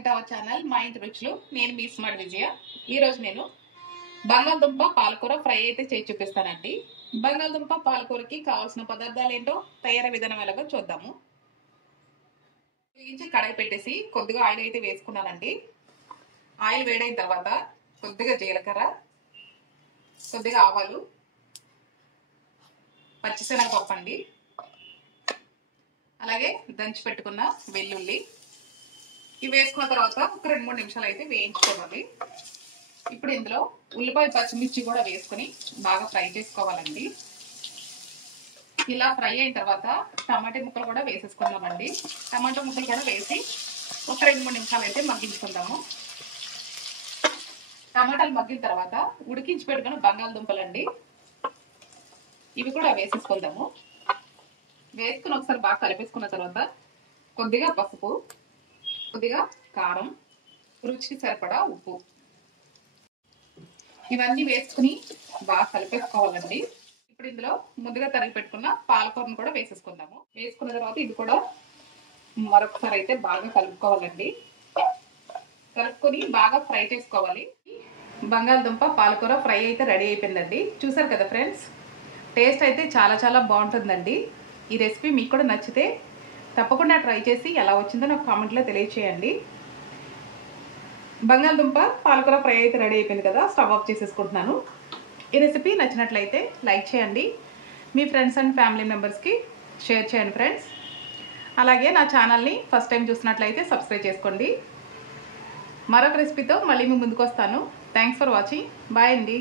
Back to our channel మా ఇంటి రుచులు. నేను మీ స్మార్ట్ విజయ. ఈరోజు నేను బంగాళదుంప పాలకూర ఫ్రై అయితే చేసి చూపిస్తానండి. బంగాళదుంప పాలకూరకి కావాల్సిన పదార్థాలు ఏంటో తయారీ విధానం ఎలాగో చూద్దాము. కడాయి పెట్టేసి కొద్దిగా ఆయిల్ అయితే వేసుకున్నానండి. ఆయిల్ వేడైన తర్వాత కొద్దిగా జీలకర్ర, కొద్దిగా ఆవాలు, పచ్చిశనగపప్పు అండి, అలాగే దంచి పెట్టుకున్న వెల్లుల్లి ఇవి వేసుకున్న తర్వాత ఒక 2-3 నిమిషాలు అయితే వేయించుకోవాలి. ఇప్పుడు ఇందులో ఉల్లిపాయ పచ్చిమిర్చి కూడా వేసుకొని బాగా ఫ్రై చేసుకోవాలండి. ఇలా ఫ్రై అయిన తర్వాత టమాటా ముక్కలు కూడా వేసేసుకుందామండి. టమాటా ముక్కలు కూడా వేసి ఒక 2-3 నిమిషాలు అయితే మగ్గించుకుందాము. టమాటాలు మగ్గిన తర్వాత ఉడికించి పెట్టుకున్న బంగాళదుంపలండి ఇవి కూడా వేసేసుకుందాము. వేసుకుని ఒకసారి బాగా కలిపేసుకున్న తర్వాత కొద్దిగా పసుపు, కొద్దిగా కారం, రుచికి సరిపడా ఉప్పు ఇవన్నీ వేసుకుని బాగా కలిపేసుకోవాలండి. ఇప్పుడు ఇందులో ముందుగా తరిగి పెట్టుకున్న పాలకూరను కూడా వేసేసుకుందాము. వేసుకున్న తర్వాత ఇది కూడా మరొకసారి అయితే బాగా కలుపుకోవాలండి. కలుపుకొని బాగా ఫ్రై చేసుకోవాలి. బంగాళదుంప పాలకూర ఫ్రై అయితే రెడీ అయిపోయిందండి. చూసారు కదా ఫ్రెండ్స్, టేస్ట్ అయితే చాలా చాలా బాగుంటుందండి. ఈ రెసిపీ మీకు కూడా నచ్చితే తప్పకుండా ట్రై చేసి ఎలా వచ్చిందో నాకు కామెంట్లో తెలియచేయండి. బంగాళదుంప పాలకూర ఫ్రై అయితే రెడీ అయిపోయింది కదా, స్టవ్ ఆఫ్ చేసేసుకుంటున్నాను. ఈ రెసిపీ నచ్చినట్లయితే లైక్ చేయండి, మీ ఫ్రెండ్స్ అండ్ ఫ్యామిలీ మెంబర్స్కి షేర్ చేయండి ఫ్రెండ్స్. అలాగే నా ఛానల్ని ఫస్ట్ టైం చూసినట్లయితే సబ్స్క్రైబ్ చేసుకోండి. మరొక రెసిపీతో మళ్ళీ మీ ముందుకు వస్తాను. Thanks for watching. బాయ్ అండి.